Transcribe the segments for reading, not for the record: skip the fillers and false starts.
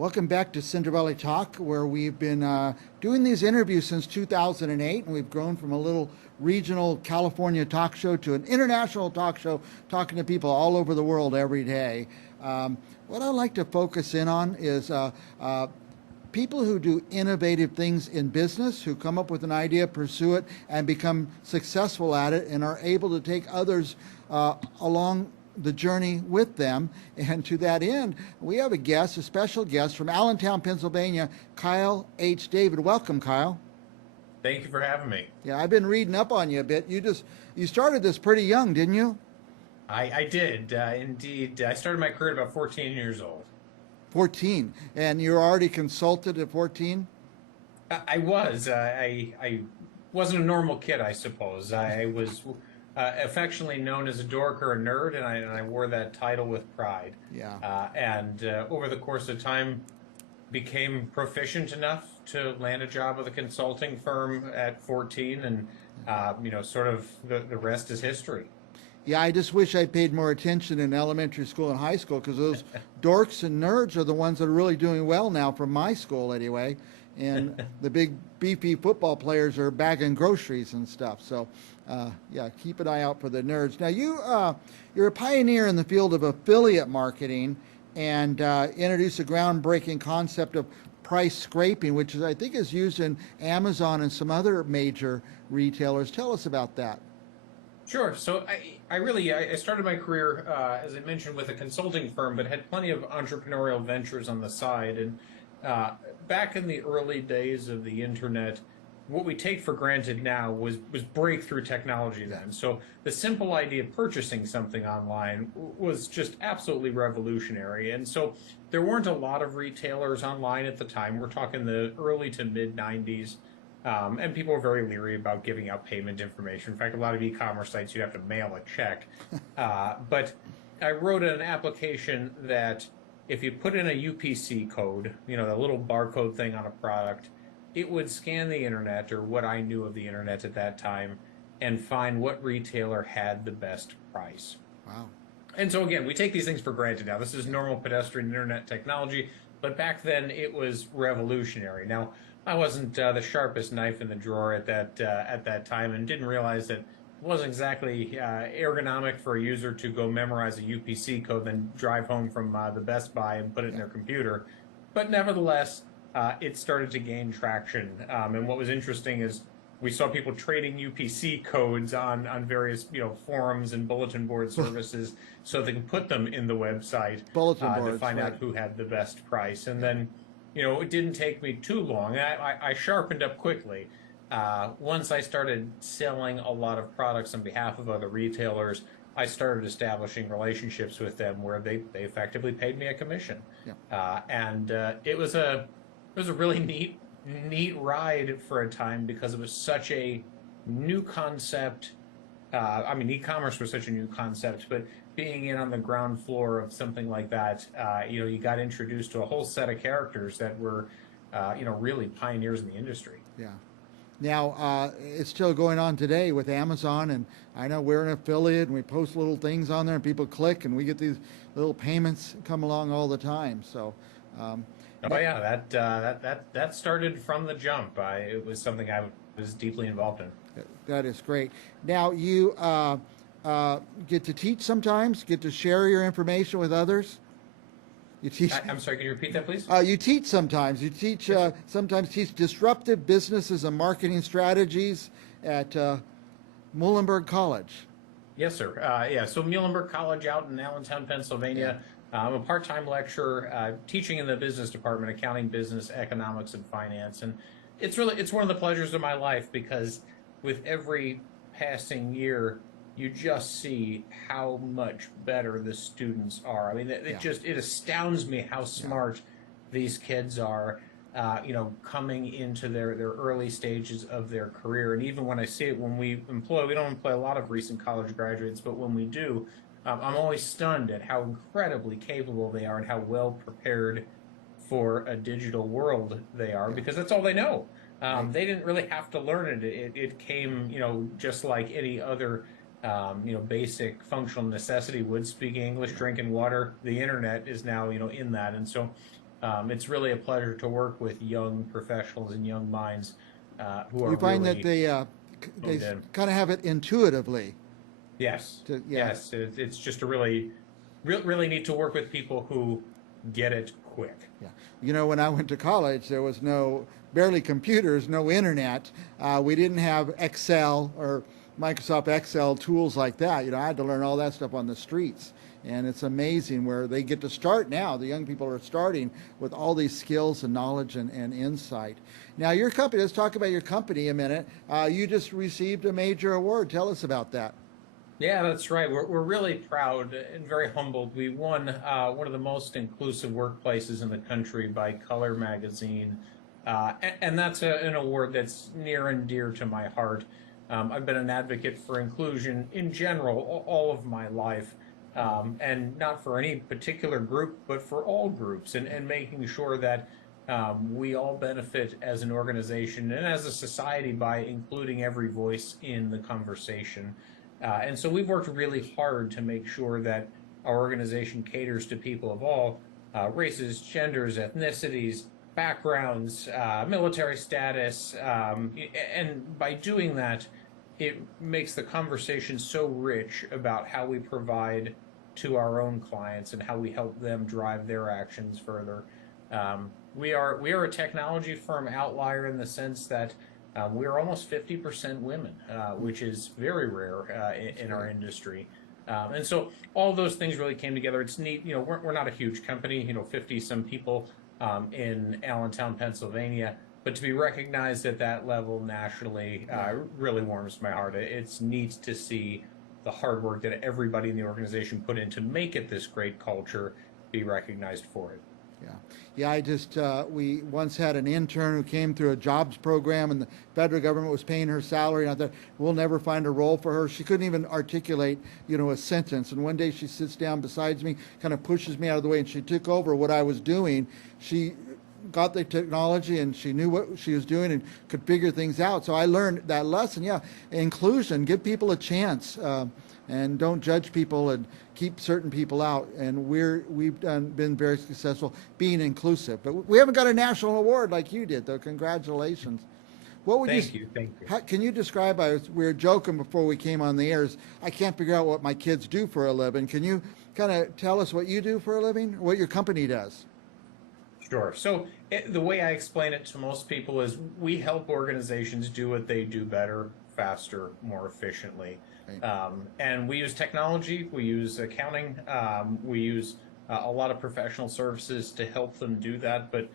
Welcome back to Cinder Valley Talk, where we've been doing these interviews since 2008, and we've grown from a little regional California talk show to an international talk show, talking to people all over the world every day. What I'd like to focus in on is people who do innovative things in business, who come up with an idea, pursue it, and become successful at it, and are able to take others along the journey with them. And to that end, we have a guest, a special guest from Allentown, Pennsylvania, Kyle H. David. Welcome, Kyle. Thank you for having me. Yeah, I've been reading up on you a bit. You started this pretty young, didn't you? I did, indeed. I started my career at about 14 years old. 14. And you're already consulted at 14? I was. I wasn't a normal kid, I suppose. I was affectionately known as a dork or a nerd, and I wore that title with pride. Yeah. And over the course of time, became proficient enough to land a job with a consulting firm at 14, and sort of the rest is history. Yeah, I just wish I paid more attention in elementary school and high school, because those dorks and nerds are the ones that are really doing well now, from my school anyway. And the big beefy football players are bagging groceries and stuff. So, yeah, keep an eye out for the nerds. Now, you're a pioneer in the field of affiliate marketing, and introduced a groundbreaking concept of price scraping, which I think is used in Amazon and some other major retailers. Tell us about that. Sure. So I started my career, as I mentioned, with a consulting firm, but had plenty of entrepreneurial ventures on the side. And back in the early days of the internet, what we take for granted now was breakthrough technology then. So the simple idea of purchasing something online was just absolutely revolutionary. And so there weren't a lot of retailers online at the time. We're talking the early to mid 90s. And people were very leery about giving out payment information. In fact, a lot of e-commerce sites, you'd have to mail a check. But I wrote an application that if you put in a UPC code, the little barcode thing on a product, it would scan the internet, or what I knew of the internet at that time, and find what retailer had the best price. Wow. And so again, we take these things for granted now. This is normal pedestrian internet technology, but back then it was revolutionary. Now, I wasn't the sharpest knife in the drawer at that time, and didn't realize that it wasn't exactly ergonomic for a user to go memorize a UPC code, then drive home from the Best Buy and put it in their computer. But nevertheless, it started to gain traction. And what was interesting is we saw people trading UPC codes on various forums and bulletin board services, so they can put them in the website to find out who had the best price. And then, it didn't take me too long. I sharpened up quickly. Once I started selling a lot of products on behalf of other retailers, I started establishing relationships with them where they effectively paid me a commission. Yeah. And it was a really neat ride for a time, because it was such a new concept. E-commerce was such a new concept, but being in on the ground floor of something like that, you got introduced to a whole set of characters that were, really pioneers in the industry. Yeah. Now, it's still going on today with Amazon, and I know we're an affiliate, and we post little things on there, and people click, and we get these little payments come along all the time. So, that started from the jump. It was something I was deeply involved in. That is great. Now, you get to teach sometimes, get to share your information with others. You teach. I'm sorry, can you repeat that, please? You teach sometimes. You teach sometimes teach disruptive businesses and marketing strategies at Muhlenberg College. Yes, sir. So Muhlenberg College out in Allentown, Pennsylvania. Yeah. I'm a part-time lecturer teaching in the business department, accounting, business, economics, and finance. And it's one of the pleasures of my life, because with every passing year, you just see how much better the students are. I mean, it astounds me how smart these kids are, coming into their early stages of their career. And even when I see it, when we don't employ a lot of recent college graduates, but when we do, I'm always stunned at how incredibly capable they are and how well prepared for a digital world they are, because that's all they know. They didn't really have to learn it. It came, just like any other basic functional necessity would. Speaking English, drinking water, the internet is now, in that. And so It's really a pleasure to work with young professionals and young minds who are You find that really they honed in. kind of have it intuitively. Yes, Yeah, yes, it's just a really neat to work with people who get it quick. yeah. You know, when I went to college, there was barely computers, no internet. We didn't have Excel or Microsoft Excel tools like that. You know, I had to learn all that stuff on the streets. And it's amazing where they get to start now. The young people are starting with all these skills and knowledge and insight. Now, your company, let's talk about your company a minute. You just received a major award. Tell us about that. Yeah, that's right. We're really proud and very humbled. We won one of the most inclusive workplaces in the country by Color Magazine, and that's an award that's near and dear to my heart. I've been an advocate for inclusion in general all of my life, and not for any particular group, but for all groups, and making sure that we all benefit as an organization and as a society by including every voice in the conversation. And so we've worked really hard to make sure that our organization caters to people of all races, genders, ethnicities, backgrounds, military status. And by doing that, it makes the conversation so rich about how we provide to our own clients and how we help them drive their actions further. We are a technology firm outlier in the sense that we are almost 50% women, which is very rare in our industry. And so all those things really came together. It's neat. You know, we're not a huge company, 50 some people in Allentown, Pennsylvania, but to be recognized at that level nationally really warms my heart. It's neat to see the hard work that everybody in the organization put in to make it this great culture be recognized for it. Yeah. Yeah, we once had an intern who came through a jobs program and the federal government was paying her salary. And I thought, we'll never find a role for her. She couldn't even articulate, a sentence. And one day she sits down beside me, kind of pushes me out of the way, and she took over what I was doing. She got the technology and she knew what she was doing and could figure things out. So I learned that lesson. Yeah, inclusion, give people a chance. And don't judge people and keep certain people out. And been very successful being inclusive. But we haven't got a national award like you did, though. Congratulations. What would Thank you. Thank you. Can you describe? We were joking before we came on the airs. I can't figure out what my kids do for a living. Can you kind of tell us what you do for a living, what your company does? Sure. So the way I explain it to most people is we help organizations do what they do better, faster, more efficiently. Right. And we use technology, we use accounting, we use a lot of professional services to help them do that. But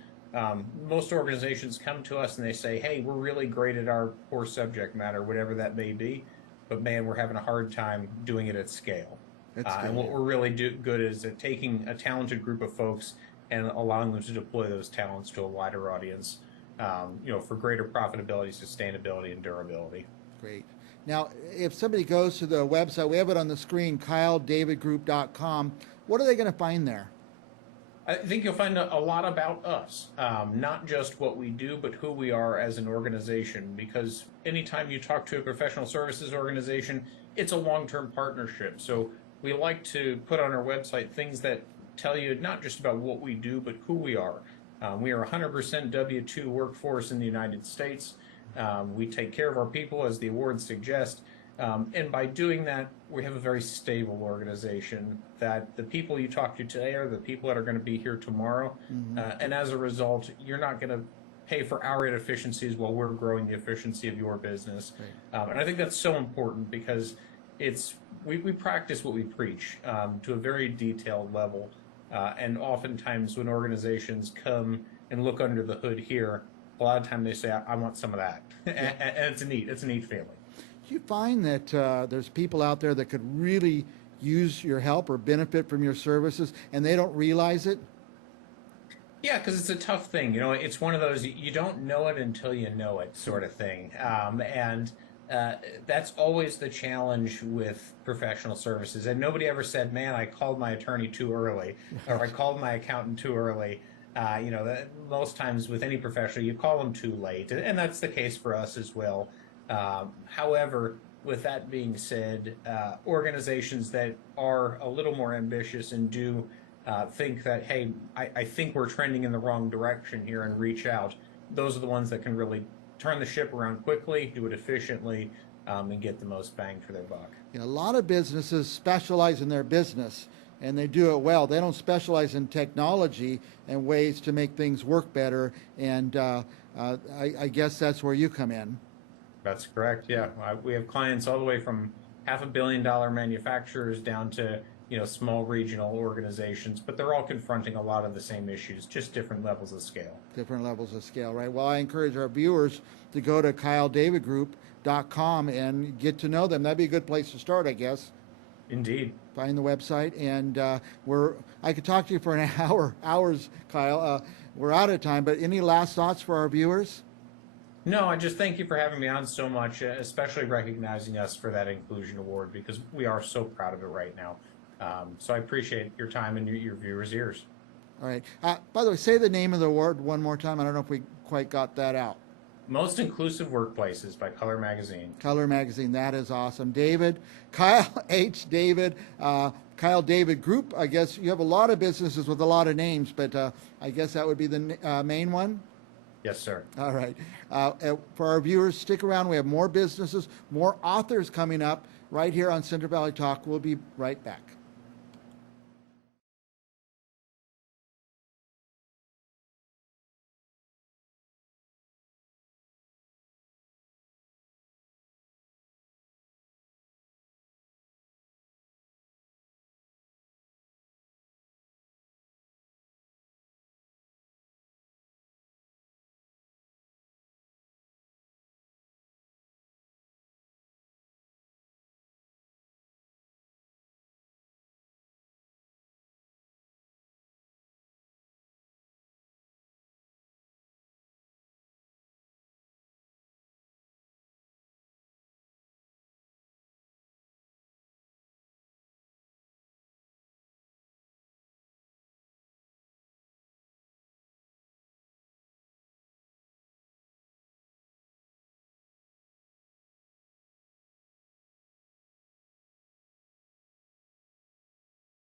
most organizations come to us and they say, hey, we're really great at our core subject matter, whatever that may be. But man, we're having a hard time doing it at scale. And what we're really good is at taking a talented group of folks and allowing them to deploy those talents to a wider audience, for greater profitability, sustainability, and durability. Great. Now, if somebody goes to the website, we have it on the screen, kyledavidgroup.com. What are they going to find there? I think you'll find a lot about us, not just what we do, but who we are as an organization. Because anytime you talk to a professional services organization, it's a long-term partnership. So we like to put on our website things that tell you not just about what we do, but who we are. We are 100% W-2 workforce in the United States. We take care of our people, as the awards suggest. And by doing that, we have a very stable organization that the people you talk to today are the people that are going to be here tomorrow. Mm-hmm. And as a result, you're not going to pay for our rate efficiencies while we're growing the efficiency of your business. Right. And I think that's so important because we practice what we preach to a very detailed level. And oftentimes when organizations come and look under the hood here, a lot of time they say, I want some of that. And it's a neat feeling. Do you find that there's people out there that could really use your help or benefit from your services and they don't realize it? Yeah, because it's a tough thing. It's one of those, you don't know it until you know it sort of thing. And that's always the challenge with professional services. And nobody ever said, man, I called my attorney too early, or I called my accountant too early. Most times with any professional, you call them too late. And that's the case for us as well. However, with that being said, organizations that are a little more ambitious and do think that, hey, I think we're trending in the wrong direction here and reach out, those are the ones that can really turn the ship around quickly, do it efficiently, and get the most bang for their buck. You know, a lot of businesses specialize in their business and they do it well. They don't specialize in technology and ways to make things work better. And I guess that's where you come in. That's correct. Yeah, we have clients all the way from $500 million manufacturers down to small regional organizations, but they're all confronting a lot of the same issues, just different levels of scale. Different levels of scale, right? Well, I encourage our viewers to go to kyledavidgroup.com and get to know them. That'd be a good place to start, I guess. Indeed. Find the website, and I could talk to you for an hours, Kyle. We're out of time, but any last thoughts for our viewers? No, I just thank you for having me on so much, especially recognizing us for that inclusion award, because we are so proud of it right now. So I appreciate your time and your viewers' ears. All right. By the way, say the name of the award one more time. I don't know if we quite got that out. Most Inclusive Workplaces by Color Magazine. Color Magazine. That is awesome. David, Kyle H. David, Kyle David Group. I guess you have a lot of businesses with a lot of names, but I guess that would be the main one. Yes, sir. All right. For our viewers, stick around. We have more businesses, more authors coming up right here on Central Valley Talk. We'll be right back.